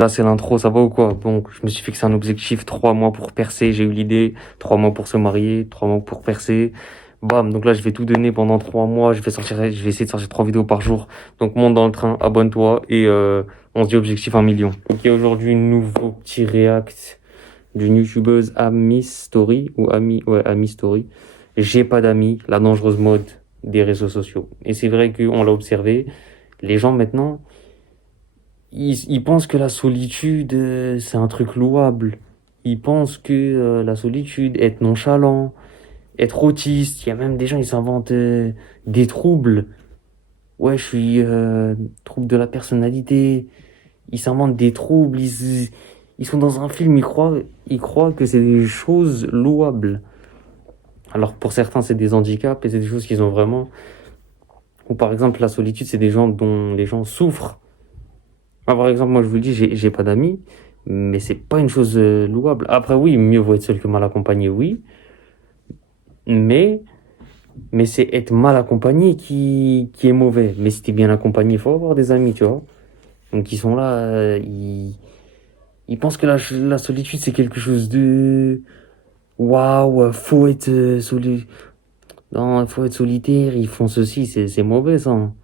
Là, c'est l'intro, ça va ou quoi? Donc, je me suis fixé un objectif, 3 mois pour percer, j'ai eu l'idée, 3 mois pour se marier, 3 mois pour percer. Bam, donc là, je vais tout donner pendant 3 mois, je vais essayer de sortir 3 vidéos par jour. Donc, monte dans le train, abonne-toi et on se dit objectif 1 million. Ok, aujourd'hui, nouveau petit react d'une youtubeuse Ami Story, ou Ami, ouais, Ami Story. J'ai pas d'amis, la dangereuse mode des réseaux sociaux. Et c'est vrai qu'on l'a observé, les gens maintenant, ils pensent que la solitude, c'est un truc louable. Ils pensent que la solitude, être nonchalant, être autiste, il y a même des gens, ils s'inventent des troubles. Ouais, je suis trouble de la personnalité. Ils s'inventent des troubles, ils sont dans un film, ils croient que c'est des choses louables. Alors pour certains, c'est des handicaps et c'est des choses qu'ils ont vraiment. Ou par exemple, la solitude, c'est des gens dont les gens souffrent. Par exemple, moi je vous le dis, j'ai pas d'amis, mais c'est pas une chose louable. Après, oui, mieux vaut être seul que mal accompagné, oui, mais, mais c'est être mal accompagné qui est mauvais. Mais si t'es bien accompagné, il faut avoir des amis, tu vois. Donc ils sont là, ils pensent que la solitude c'est quelque chose de. Waouh, non, faut être solitaire, ils font ceci, c'est mauvais ça, hein.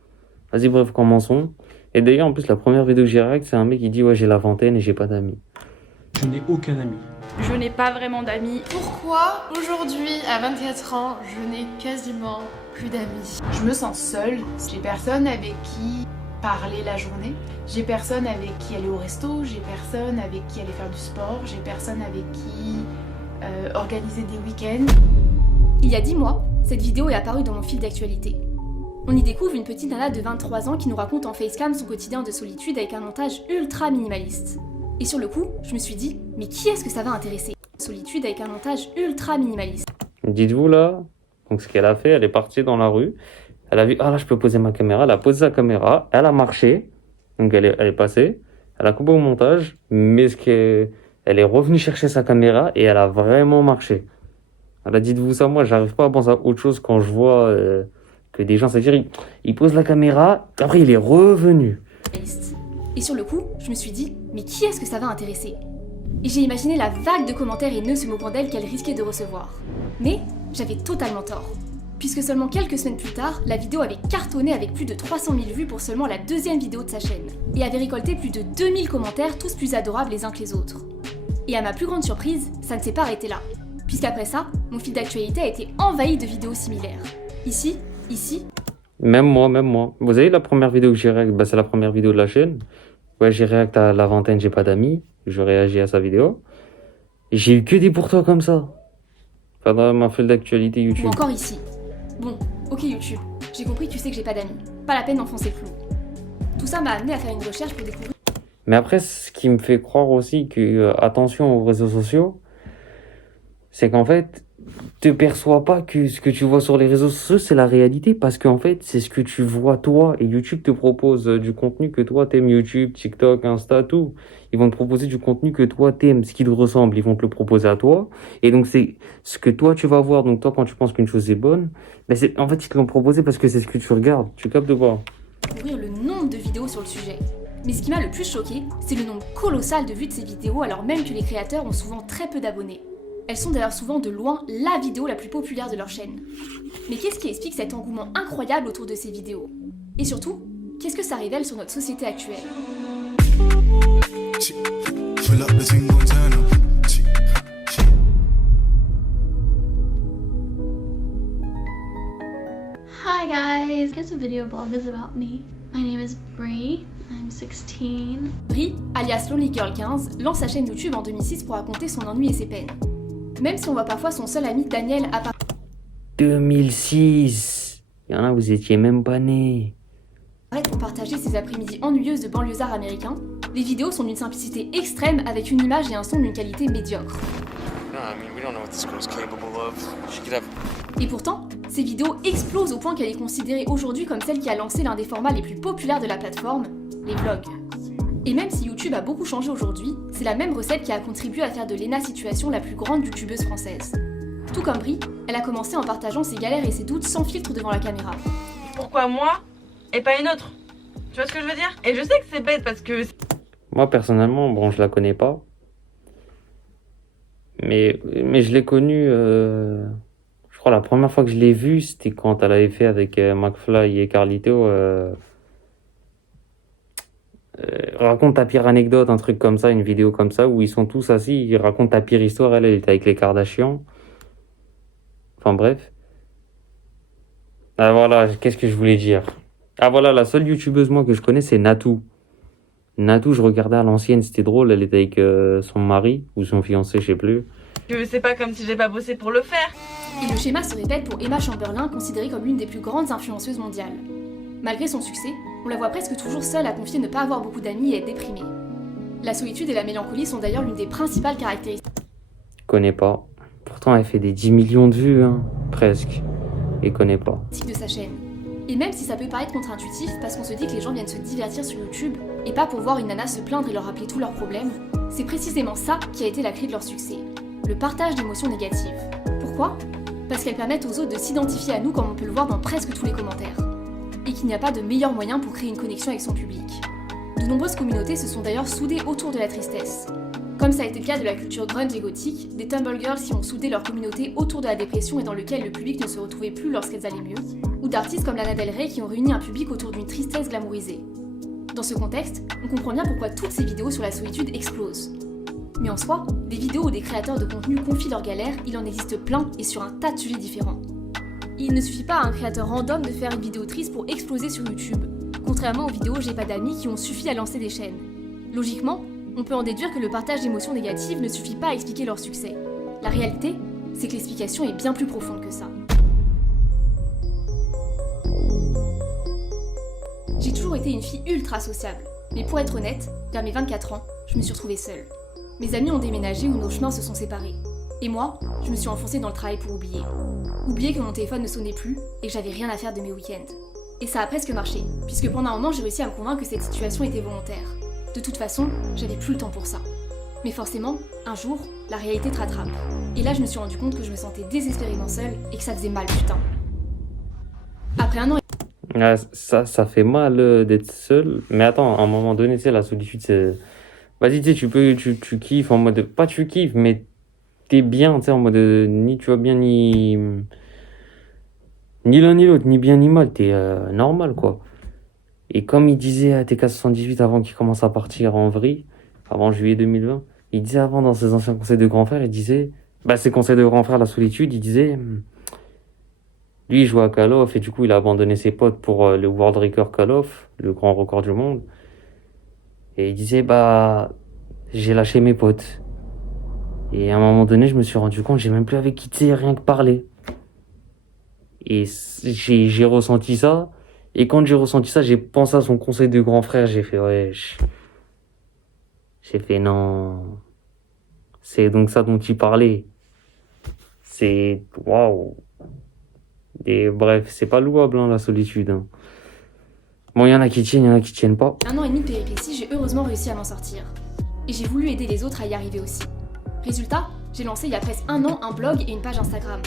Vas-y, bref, commençons. Et d'ailleurs, en plus, la première vidéo que j'ai réact, c'est un mec qui dit ouais, j'ai la vingtaine et j'ai pas d'amis. Je n'ai aucun ami. Je n'ai pas vraiment d'amis. Pourquoi aujourd'hui, à 24 ans, je n'ai quasiment plus d'amis? Je me sens seule. J'ai personne avec qui parler la journée. J'ai personne avec qui aller au resto. J'ai personne avec qui aller faire du sport. J'ai personne avec qui organiser des week-ends. Il y a 10 mois, cette vidéo est apparue dans mon fil d'actualité. On y découvre une petite nana de 23 ans qui nous raconte en facecam son quotidien de solitude avec un montage ultra minimaliste. Et sur le coup, je me suis dit, mais qui est-ce que ça va intéresser? Solitude avec un montage ultra minimaliste. Dites-vous là, donc ce qu'elle a fait, elle est partie dans la rue, elle a vu, ah là je peux poser ma caméra, elle a posé sa caméra, elle a marché, donc elle est passée, elle a coupé au montage, mais elle est revenue chercher sa caméra et elle a vraiment marché. Alors dites-vous ça, moi j'arrive pas à penser à autre chose quand je vois que des gens, c'est-à-dire ils posent la caméra, après il est revenu. Et sur le coup, je me suis dit, mais qui est-ce que ça va intéresser? Et j'ai imaginé la vague de commentaires haineux se moquant d'elle qu'elle risquait de recevoir. Mais j'avais totalement tort. Puisque seulement quelques semaines plus tard, la vidéo avait cartonné avec plus de 300 000 vues pour seulement la deuxième vidéo de sa chaîne, et avait récolté plus de 2000 commentaires, tous plus adorables les uns que les autres. Et à ma plus grande surprise, ça ne s'est pas arrêté là. Puisqu'après ça, mon fil d'actualité a été envahi de vidéos similaires. Ici. Même moi. Vous avez la première vidéo que j'ai réact, bah, c'est la première vidéo de la chaîne. Ouais, j'ai réact à la vingtaine, j'ai pas d'amis. Je réagis à sa vidéo. Et j'ai eu que des pour toi comme ça. Enfin, dans ma fil d'actualité YouTube. Ou encore ici. Bon, ok YouTube, j'ai compris que tu sais que j'ai pas d'amis. Pas la peine d'enfoncer le clou. Tout ça m'a amené à faire une recherche pour découvrir. Mais après, ce qui me fait croire aussi que, attention aux réseaux sociaux, c'est qu'en fait, te perçois pas que ce que tu vois sur les réseaux sociaux, c'est la réalité, parce qu'en fait, c'est ce que tu vois toi, et YouTube te propose du contenu que toi t'aimes, YouTube, TikTok, Insta, tout. Ils vont te proposer du contenu que toi t'aimes, ce qui te ressemble, ils vont te le proposer à toi, et donc c'est ce que toi tu vas voir. Donc toi, quand tu penses qu'une chose est bonne, ben en fait, ils te l'ont proposé parce que c'est ce que tu regardes, tu captes de quoi? Découvrir le nombre de vidéos sur le sujet. Mais ce qui m'a le plus choqué, c'est le nombre colossal de vues de ces vidéos alors même que les créateurs ont souvent très peu d'abonnés. Elles sont d'ailleurs souvent de loin la vidéo la plus populaire de leur chaîne. Mais qu'est-ce qui explique cet engouement incroyable autour de ces vidéos? Et surtout, qu'est-ce que ça révèle sur notre société actuelle? Hi guys, this video blog is about me. My name is Brie, I'm 16. Brie, alias Lonely Girl 15, lance sa chaîne YouTube en 2006 pour raconter son ennui et ses peines. Même si on voit parfois son seul ami Daniel apparaître. 2006. Il y en a, vous étiez même pas nés. Pour partager ses après-midi ennuyeuses de banlieusards américains, les vidéos sont d'une simplicité extrême avec une image et un son d'une qualité médiocre. Et pourtant, ces vidéos explosent au point qu'elle est considérée aujourd'hui comme celle qui a lancé l'un des formats les plus populaires de la plateforme, les vlogs. Et même si YouTube a beaucoup changé aujourd'hui, c'est la même recette qui a contribué à faire de Léna Situation la plus grande youtubeuse française. Tout comme Brie, elle a commencé en partageant ses galères et ses doutes sans filtre devant la caméra. Pourquoi moi et pas une autre? Tu vois ce que je veux dire? Et je sais que c'est bête parce que... Moi, personnellement, bon, je la connais pas. Mais je l'ai connue, je crois la première fois que je l'ai vue, c'était quand elle avait fait avec McFly et Carlito. Raconte ta pire anecdote, un truc comme ça, une vidéo comme ça, où ils sont tous assis, ils racontent ta pire histoire. Elle était avec les Kardashians. Enfin bref. Ah voilà, qu'est-ce que je voulais dire? Ah voilà, la seule youtubeuse moi que je connais, c'est Natou. Natou, je regardais à l'ancienne, c'était drôle, elle était avec son mari ou son fiancé, je sais plus. C'est pas comme si j'ai pas bossé pour le faire. Et le schéma se répète pour Emma Chamberlain, considérée comme l'une des plus grandes influenceuses mondiales. Malgré son succès, on la voit presque toujours seule à confier ne pas avoir beaucoup d'amis et être déprimée. La solitude et la mélancolie sont d'ailleurs l'une des principales caractéristiques Je connais pas. Pourtant, elle fait des 10 millions de vues, hein, presque. Et connais pas. de sa chaîne. Et même si ça peut paraître contre-intuitif, parce qu'on se dit que les gens viennent se divertir sur YouTube, et pas pour voir une nana se plaindre et leur rappeler tous leurs problèmes, c'est précisément ça qui a été la clé de leur succès. Le partage d'émotions négatives. Pourquoi ? Parce qu'elles permettent aux autres de s'identifier à nous comme on peut le voir dans presque tous les commentaires. Et qu'il n'y a pas de meilleur moyen pour créer une connexion avec son public. De nombreuses communautés se sont d'ailleurs soudées autour de la tristesse. Comme ça a été le cas de la culture grunge et gothique, des Tumblr Girls qui ont soudé leur communauté autour de la dépression et dans lequel le public ne se retrouvait plus lorsqu'elles allaient mieux, ou d'artistes comme Lana Del Rey qui ont réuni un public autour d'une tristesse glamourisée. Dans ce contexte, on comprend bien pourquoi toutes ces vidéos sur la solitude explosent. Mais en soi, des vidéos où des créateurs de contenu confient leurs galères, il en existe plein et sur un tas de sujets différents. Il ne suffit pas à un créateur random de faire une vidéo triste pour exploser sur YouTube, contrairement aux vidéos J'ai pas d'amis qui ont suffi à lancer des chaînes. Logiquement, on peut en déduire que le partage d'émotions négatives ne suffit pas à expliquer leur succès. La réalité, c'est que l'explication est bien plus profonde que ça. J'ai toujours été une fille ultra sociable, mais pour être honnête, vers mes 24 ans, je me suis retrouvée seule. Mes amis ont déménagé ou nos chemins se sont séparés. Et moi, je me suis enfoncée dans le travail pour oublier. Oublier que mon téléphone ne sonnait plus et que j'avais rien à faire de mes week-ends. Et ça a presque marché, puisque pendant un moment j'ai réussi à me convaincre que cette situation était volontaire. De toute façon, j'avais plus le temps pour ça. Mais forcément, un jour, la réalité te rattrape. Et là je me suis rendu compte que je me sentais désespérément seule et que ça faisait mal, putain. Après un an... Ah, ça fait mal d'être seul. Mais attends, à un moment donné, tu sais, la solitude, c'est... Vas-y, tu sais, tu kiffes en mode... Pas tu kiffes, mais t'es bien, tu sais, en mode... Ni tu vas bien, ni... Ni l'un ni l'autre, ni bien ni mal. T'es normal, quoi. Et comme il disait à TK78 avant qu'il commence à partir en vrille, avant juillet 2020, il disait avant dans ses anciens conseils de grand frère, il disait... Bah, ses conseils de grand frère, la solitude, il disait... Lui, il jouait à Call of et du coup, il a abandonné ses potes pour le World Record Call of, le grand record du monde. Et il disait, bah, j'ai lâché mes potes. Et à un moment donné, je me suis rendu compte, j'ai même plus avec qui, tu sais, rien que parler. Et j'ai ressenti ça. Et quand j'ai ressenti ça, j'ai pensé à son conseil de grand frère, j'ai fait, ouais, j'ai fait, non. C'est donc ça dont il parlait. C'est, waouh. Et bref, c'est pas louable, hein, la solitude. Hein. Bon, il y en a qui tiennent, il y en a qui tiennent pas. Un an et demi de péripéties, j'ai heureusement réussi à m'en sortir. Et j'ai voulu aider les autres à y arriver aussi. Résultat, j'ai lancé il y a presque un an un blog et une page Instagram.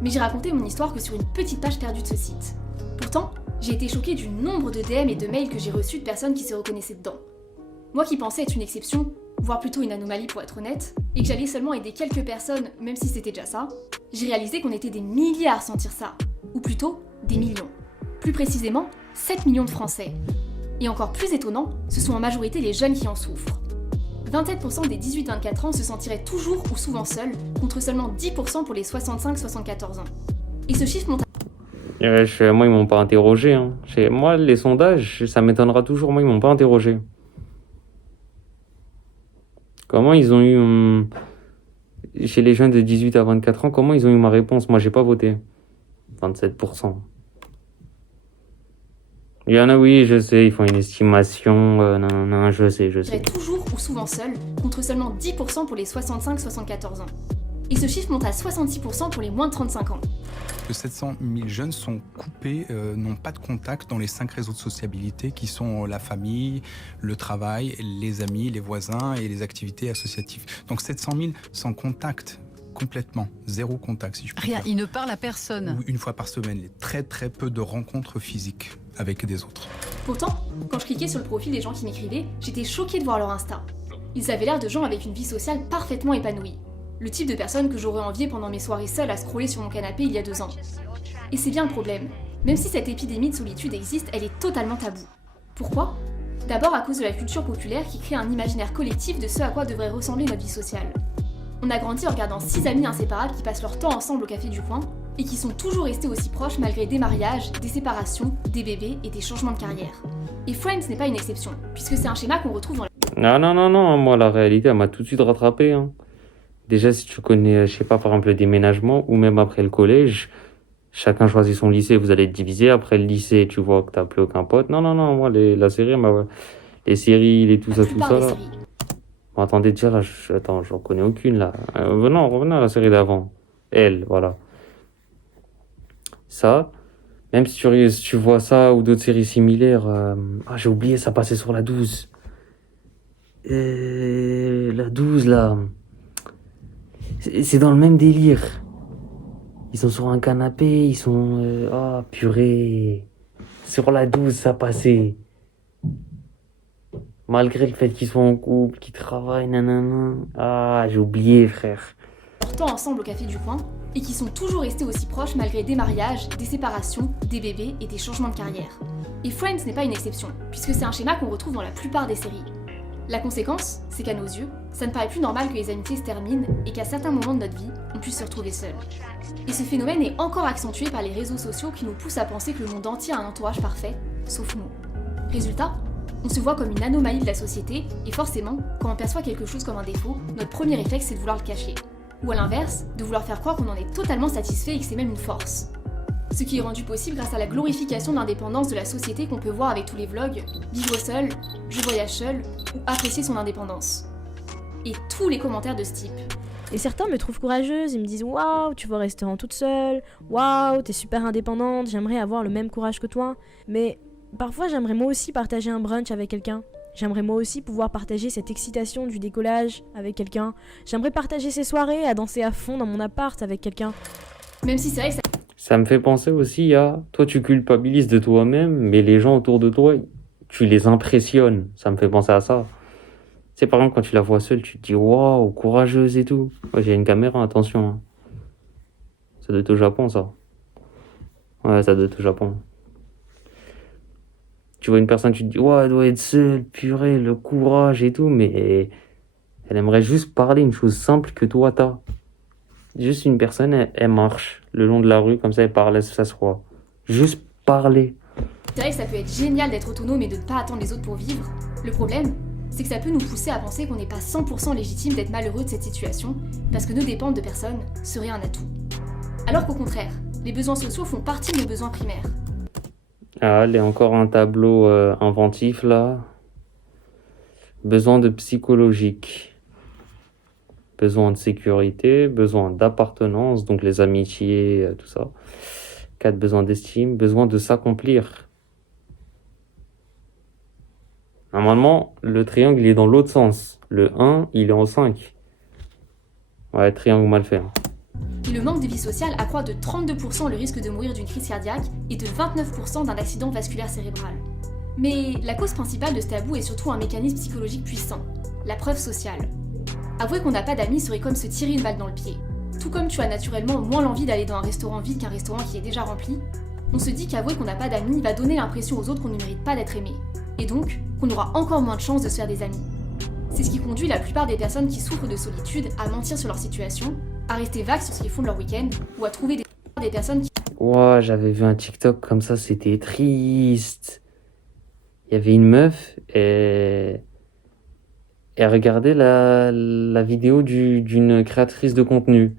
Mais j'ai raconté mon histoire que sur une petite page perdue de ce site. Pourtant, j'ai été choquée du nombre de DM et de mails que j'ai reçus de personnes qui se reconnaissaient dedans. Moi qui pensais être une exception, voire plutôt une anomalie pour être honnête, et que j'allais seulement aider quelques personnes, même si c'était déjà ça, j'ai réalisé qu'on était des milliers à ressentir ça. Ou plutôt, des millions. Plus précisément, 7 millions de Français. Et encore plus étonnant, ce sont en majorité les jeunes qui en souffrent. 27% des 18-24 ans se sentiraient toujours ou souvent seuls, contre seulement 10% pour les 65-74 ans. Et ce chiffre monte à... Moi, ils m'ont pas interrogé. Hein. Moi, les sondages, ça m'étonnera toujours. Moi, ils m'ont pas interrogé. Comment ils ont eu... chez les jeunes de 18 à 24 ans, comment ils ont eu ma réponse? Moi, j'ai pas voté. 27%. Il y en a, oui, je sais, ils font une estimation, non, je sais. toujours ou souvent seuls, contre seulement 10% pour les 65-74 ans. Et ce chiffre monte à 66% pour les moins de 35 ans. 700 000 jeunes sont coupés, n'ont pas de contact dans les 5 réseaux de sociabilité qui sont la famille, le travail, les amis, les voisins et les activités associatives. Donc 700 000 sans contact complètement. Zéro contact, si je puis Rien, dire. il ne parle à personne. Ou une fois par semaine, très très peu de rencontres physiques avec des autres. Pourtant, quand je cliquais sur le profil des gens qui m'écrivaient, j'étais choquée de voir leur Insta. Ils avaient l'air de gens avec une vie sociale parfaitement épanouie. Le type de personne que j'aurais envié pendant mes soirées seules à scroller sur mon canapé il y a 2 ans. Et c'est bien le problème. Même si cette épidémie de solitude existe, elle est totalement taboue. Pourquoi ? D'abord à cause de la culture populaire qui crée un imaginaire collectif de ce à quoi devrait ressembler notre vie sociale. On a grandi en regardant 6 amis inséparables qui passent leur temps ensemble au café du coin et qui sont toujours restés aussi proches malgré des mariages, des séparations, des bébés et des changements de carrière. Et Friends n'est pas une exception, puisque c'est un schéma qu'on retrouve dans Non, moi la réalité elle m'a tout de suite rattrapé. Hein. Déjà si tu connais, je sais pas, par exemple le déménagement ou même après le collège, chacun choisit son lycée, vous allez être divisé. Après le lycée, tu vois que t'as plus aucun pote. Non, moi la série, les séries, tout la ça plupart des là. séries. Bon, attendez, déjà là, j'en connais aucune là. Revenons à la série d'avant. Elle, voilà. Ça, même si tu vois ça ou d'autres séries similaires, j'ai oublié, ça passait sur la 12. La 12 là. C'est dans le même délire. Ils sont sur un canapé, ils sont... purée. Sur la 12, ça passait. Malgré le fait qu'ils soient en couple, qu'ils travaillent, nanana. J'ai oublié, frère. Leur temps ensemble au café du coin et qui sont toujours restés aussi proches malgré des mariages, des séparations, des bébés et des changements de carrière. Et Friends n'est pas une exception, puisque c'est un schéma qu'on retrouve dans la plupart des séries. La conséquence, c'est qu'à nos yeux, ça ne paraît plus normal que les amitiés se terminent et qu'à certains moments de notre vie, on puisse se retrouver seul. Et ce phénomène est encore accentué par les réseaux sociaux qui nous poussent à penser que le monde entier a un entourage parfait, sauf nous. Résultat, on se voit comme une anomalie de la société et forcément, quand on perçoit quelque chose comme un défaut, notre premier réflexe c'est de vouloir le cacher. Ou à l'inverse, de vouloir faire croire qu'on en est totalement satisfait et que c'est même une force. Ce qui est rendu possible grâce à la glorification de l'indépendance de la société qu'on peut voir avec tous les vlogs, vivre seul, je voyage seul, ou apprécier son indépendance. Et tous les commentaires de ce type. Et certains me trouvent courageuse, ils me disent waouh, tu vas au restaurant toute seule, waouh, t'es super indépendante, j'aimerais avoir le même courage que toi. Mais parfois j'aimerais moi aussi partager un brunch avec quelqu'un. J'aimerais moi aussi pouvoir partager cette excitation du décollage avec quelqu'un. J'aimerais partager ces soirées à danser à fond dans mon appart avec quelqu'un. Même si c'est vrai que Ça me fait penser aussi à... Toi, tu culpabilises de toi-même, mais les gens autour de toi, tu les impressionnes. Ça me fait penser à ça. Tu sais, par exemple, quand tu la vois seule, tu te dis « Waouh, courageuse et tout ». Ouais, j'ai une caméra, attention. Hein. Ça doit être au Japon, ça. Ouais, ça doit être au Japon. Tu vois une personne, tu te dis « Ouais, elle doit être seule, purée, le courage et tout », mais elle aimerait juste parler une chose simple que toi, t'as. Juste une personne, elle marche le long de la rue, comme ça, elle parle, elle s'assoit. Juste parler. c'est vrai que ça peut être génial d'être autonome et de ne pas attendre les autres pour vivre. Le problème, c'est que ça peut nous pousser à penser qu'on n'est pas 100% légitime d'être malheureux de cette situation, parce que ne dépendre de personne serait un atout. Alors qu'au contraire, les besoins sociaux font partie de nos besoins primaires. Ah, allez, encore un tableau inventif, là. Besoin de psychologique. Besoin de sécurité, besoin d'appartenance, donc les amitiés, tout ça. 4, besoin d'estime, besoin de s'accomplir. Normalement, le triangle il est dans l'autre sens. Le 1, il est en 5. Ouais, triangle mal fait. Hein. Et le manque de vie sociale accroît de 32% le risque de mourir d'une crise cardiaque et de 29% d'un accident vasculaire cérébral. Mais la cause principale de ce tabou est surtout un mécanisme psychologique puissant, la preuve sociale. Avouer qu'on n'a pas d'amis serait comme se tirer une balle dans le pied. Tout comme tu as naturellement moins l'envie d'aller dans un restaurant vide qu'un restaurant qui est déjà rempli, on se dit qu'avouer qu'on n'a pas d'amis va donner l'impression aux autres qu'on ne mérite pas d'être aimé, et donc qu'on aura encore moins de chances de se faire des amis. C'est ce qui conduit la plupart des personnes qui souffrent de solitude à mentir sur leur situation, à rester vagues sur ce qu'ils font de leur week-end, ou à trouver des personnes qui... Ouah, j'avais vu un TikTok comme ça, c'était triste. Il y avait une meuf et elle regardait la vidéo d'une créatrice de contenu.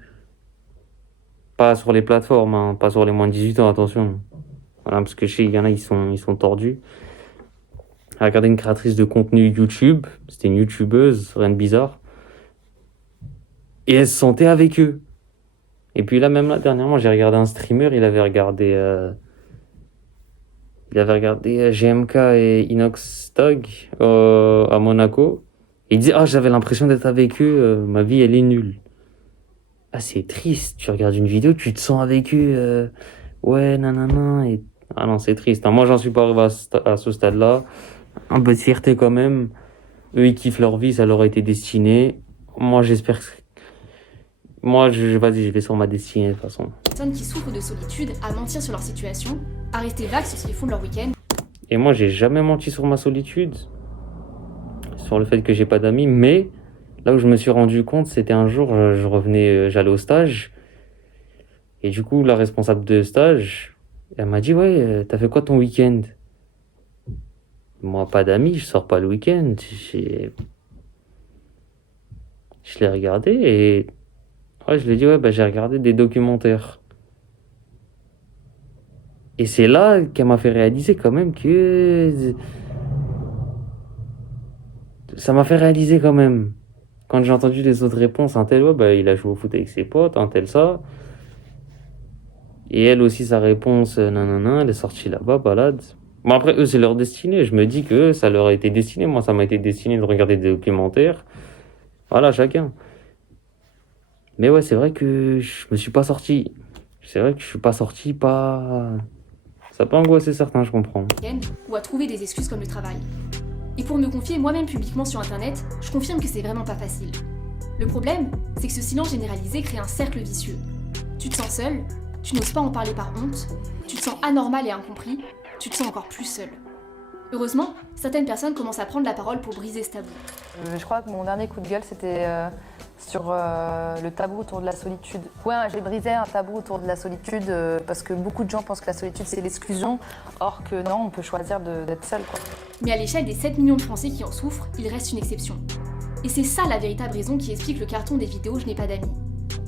Pas sur les plateformes, hein, pas sur les moins de 18 ans, attention. Voilà, parce que je sais, il y en a, ils sont tordus. Elle regardait une créatrice de contenu YouTube, c'était une YouTubeuse, rien de bizarre. Et elle se sentait avec eux. Et puis là, même là, dernièrement, j'ai regardé un streamer, il avait regardé GMK et Inox Tag à Monaco. Et il dit, j'avais l'impression d'être avec eux, ma vie, elle est nulle. Ah, c'est triste. Tu regardes une vidéo, tu te sens avec eux. Ouais, nanana. Et... Ah non, c'est triste, hein. Moi, j'en suis pas arrivé à ce stade-là. Un peu de fierté quand même. Eux, ils kiffent leur vie, ça leur a été destiné. Moi, j'espère que... Vas-y, je vais sur ma destinée, de toute façon. Personnes qui souffrent de solitude à mentir sur leur situation, à rester vagues sur ce qu'ils font de leur week-end. Et moi, j'ai jamais menti sur ma solitude. Sur le fait que j'ai pas d'amis. Mais là où je me suis rendu compte, c'était un jour, je revenais, j'allais au stage. Et du coup, la responsable de stage, elle m'a dit, ouais, t'as fait quoi ton week-end? Moi, pas d'amis, je sors pas le week-end. Je l'ai regardé et ouais, je lui ai dit, ouais, bah, j'ai regardé des documentaires. Et c'est là qu'elle m'a fait réaliser quand même que... Ça m'a fait réaliser quand même. Quand j'ai entendu les autres réponses, un tel, ouais, bah, il a joué au foot avec ses potes, un tel ça. Et elle aussi, sa réponse, nanana, elle est sortie là-bas, balade. Bon, après, eux, c'est leur destinée. Je me dis que ça leur a été destiné. Moi, ça m'a été destiné de regarder des documentaires. Voilà, chacun. Mais ouais, c'est vrai que je me suis pas sorti. C'est vrai que je suis pas sorti, pas... Ça peut angoisser certains, je comprends. Ou à trouver des excuses comme le travail. Et pour me confier moi-même publiquement sur internet, je confirme que c'est vraiment pas facile. Le problème, c'est que ce silence généralisé crée un cercle vicieux. Tu te sens seul, tu n'oses pas en parler par honte, tu te sens anormal et incompris, tu te sens encore plus seul. Heureusement, certaines personnes commencent à prendre la parole pour briser ce tabou. Je crois que mon dernier coup de gueule, c'était sur le tabou autour de la solitude. Ouais, j'ai brisé un tabou autour de la solitude parce que beaucoup de gens pensent que la solitude, c'est l'exclusion, or que non, on peut choisir d'être seul, quoi. Mais à l'échelle des 7 millions de Français qui en souffrent, il reste une exception. Et c'est ça la véritable raison qui explique le carton des vidéos Je n'ai pas d'amis.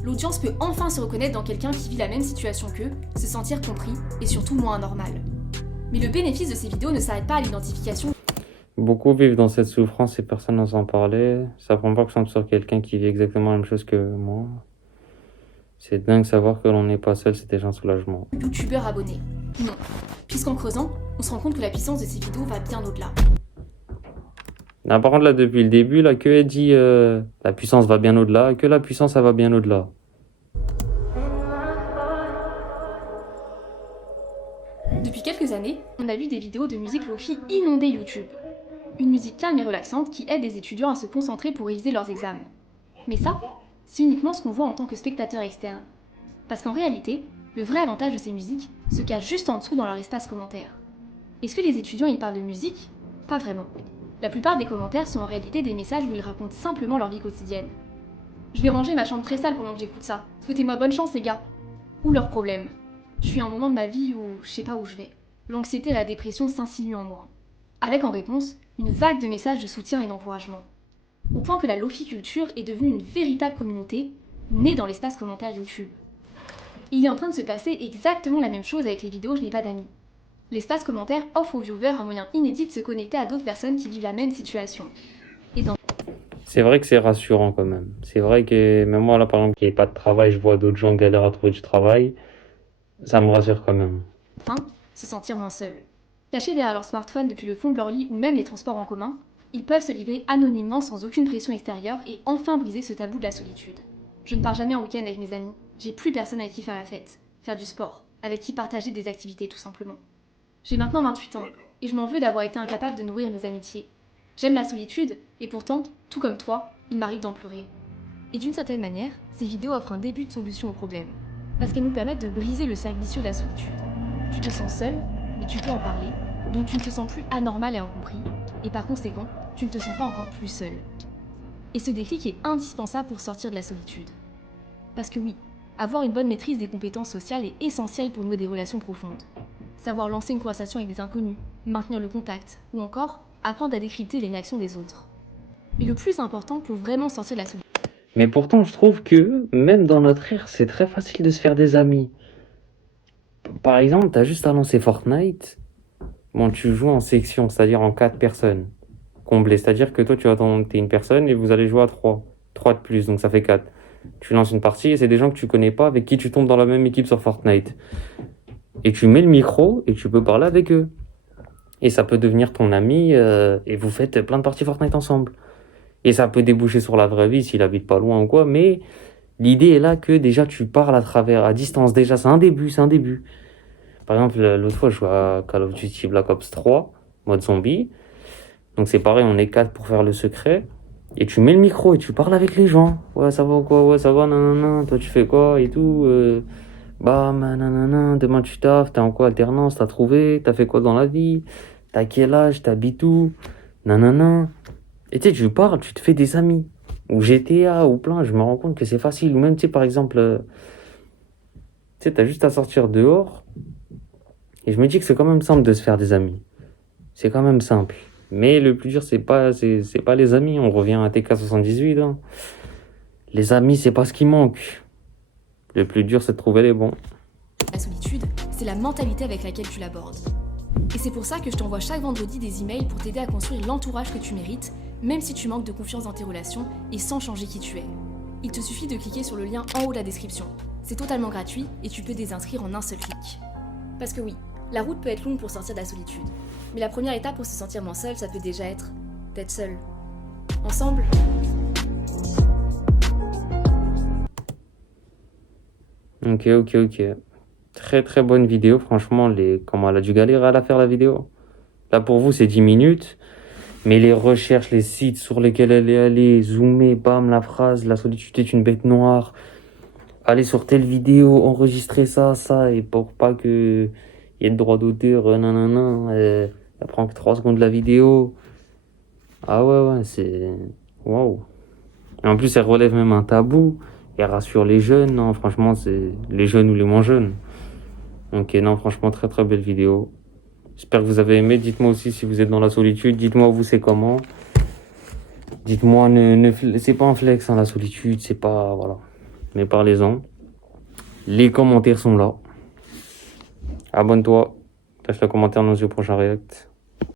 L'audience peut enfin se reconnaître dans quelqu'un qui vit la même situation qu'eux, se sentir compris et surtout moins anormal. Mais le bénéfice de ces vidéos ne s'arrête pas à l'identification. Beaucoup vivent dans cette souffrance et personne n'ose en parler. Ça prend pas que je tombe sur quelqu'un qui vit exactement la même chose que moi. C'est dingue de savoir que l'on n'est pas seul, c'est déjà un soulagement. Youtubeur abonné. Non. Puisqu'en creusant, on se rend compte que la puissance de ces vidéos va bien au-delà. Ah, par contre, là, depuis le début, là, que elle dit la puissance va bien au-delà, que la puissance, ça va bien au-delà. Depuis quelques années, on a vu des vidéos de musique lofi inonder YouTube. Une musique calme et relaxante qui aide les étudiants à se concentrer pour réviser leurs examens. Mais ça, c'est uniquement ce qu'on voit en tant que spectateur externe. Parce qu'en réalité, le vrai avantage de ces musiques se cache juste en dessous dans leur espace commentaire. Est-ce que les étudiants y parlent de musique? Pas vraiment. La plupart des commentaires sont en réalité des messages où ils racontent simplement leur vie quotidienne. Je vais ranger ma chambre très sale pendant que j'écoute ça. Souhaitez-moi bonne chance les gars. Ou leurs problèmes. Je suis à un moment de ma vie où je sais pas où je vais. L'anxiété et la dépression s'insinuent en moi. Avec en réponse, une vague de messages de soutien et d'encouragement. Au point que la Lofi culture est devenue une véritable communauté, née dans l'espace commentaire YouTube. Il est en train de se passer exactement la même chose avec les vidéos Je n'ai pas d'amis. L'espace commentaire offre aux viewers un moyen inédit de se connecter à d'autres personnes qui vivent la même situation. C'est vrai que c'est rassurant quand même. C'est vrai que même moi, là, par exemple, qui n'ai pas de travail, je vois d'autres gens galérer à trouver du travail. Ça me rassure quand même. Enfin, se sentir moins seul. Cachés derrière leur smartphone depuis le fond de leur lit ou même les transports en commun, ils peuvent se livrer anonymement sans aucune pression extérieure et enfin briser ce tabou de la solitude. Je ne pars jamais en week-end avec mes amis. J'ai plus personne avec qui faire la fête, faire du sport, avec qui partager des activités tout simplement. J'ai maintenant 28 ans et je m'en veux d'avoir été incapable de nourrir mes amitiés. J'aime la solitude et pourtant, tout comme toi, il m'arrive d'en pleurer. Et d'une certaine manière, ces vidéos offrent un début de solution au problème. Parce qu'elles nous permettent de briser le cercle vicieux de la solitude. Tu te sens seul, mais tu peux en parler, donc tu ne te sens plus anormal et incompris, et par conséquent, tu ne te sens pas encore plus seul. Et ce déclic est indispensable pour sortir de la solitude. Parce que oui, avoir une bonne maîtrise des compétences sociales est essentiel pour nouer des relations profondes. Savoir lancer une conversation avec des inconnus, maintenir le contact, ou encore apprendre à décrypter les réactions des autres. Mais le plus important pour vraiment sortir de la solitude. Mais pourtant, je trouve que, même dans notre ère, c'est très facile de se faire des amis. Par exemple, t'as juste à lancer Fortnite. Bon, tu joues en section, c'est-à-dire en 4 personnes. Comblées, c'est-à-dire que toi, t'es une personne et vous allez jouer à 3. 3 de plus, donc ça fait 4. Tu lances une partie et c'est des gens que tu connais pas, avec qui tu tombes dans la même équipe sur Fortnite. Et tu mets le micro et tu peux parler avec eux. Et ça peut devenir ton ami et vous faites plein de parties Fortnite ensemble. Et ça peut déboucher sur la vraie vie s'il habite pas loin ou quoi, mais L'idée est là que déjà tu parles à distance. Déjà, c'est un début, c'est un début. Par exemple, l'autre fois, je jouais à Call of Duty Black Ops 3, mode zombie. Donc c'est pareil, on est 4 pour faire le secret. Et tu mets le micro et tu parles avec les gens. Ouais, ça va ou quoi? Ouais, ça va, nanana. Toi, tu fais quoi et tout. Bah, nanana. Demain, tu taffes. T'es en quoi? Alternance? T'as trouvé? T'as fait quoi dans la vie? T'as quel âge? T'habites où? Nanana. Et tu sais, tu parles, tu te fais des amis. Ou GTA, ou plein. Je me rends compte que c'est facile. Ou même, tu sais, par exemple, tu sais, t'as juste à sortir dehors. Et je me dis que c'est quand même simple de se faire des amis. C'est quand même simple. Mais le plus dur, c'est pas les amis. On revient à TK78. Hein. Les amis, c'est pas ce qui manque. Le plus dur, c'est de trouver les bons. La solitude, c'est la mentalité avec laquelle tu l'abordes. Et c'est pour ça que je t'envoie chaque vendredi des emails pour t'aider à construire l'entourage que tu mérites, même si tu manques de confiance dans tes relations et sans changer qui tu es. Il te suffit de cliquer sur le lien en haut de la description. C'est totalement gratuit et tu peux désinscrire en un seul clic. Parce que oui, la route peut être longue pour sortir de la solitude. Mais la première étape pour se sentir moins seul, ça peut déjà être d'être seul. Ensemble. Ok. Très très bonne vidéo. Franchement, comment elle a dû galérer à la faire la vidéo. Là pour vous, c'est 10 minutes. Mais les recherches, les sites sur lesquels elle est allée, zoomer, bam, la phrase, la solitude est une bête noire. Aller sur telle vidéo, enregistrer ça, et pour pas que il y ait de droit d'auteur, nanana, ça prend que 3 secondes la vidéo. Ah ouais, c'est... Waouh. Et en plus, elle relève même un tabou. Et elle rassure les jeunes, non, franchement, c'est les jeunes ou les moins jeunes. Ok, non, franchement, très très belle vidéo. J'espère que vous avez aimé. Dites-moi aussi si vous êtes dans la solitude. Dites-moi vous c'est comment. Dites-moi, c'est pas un flex, hein, la solitude, c'est pas... Voilà. Mais parlez-en. Les commentaires sont là. Abonne-toi. Lâche le commentaire dans le prochain react.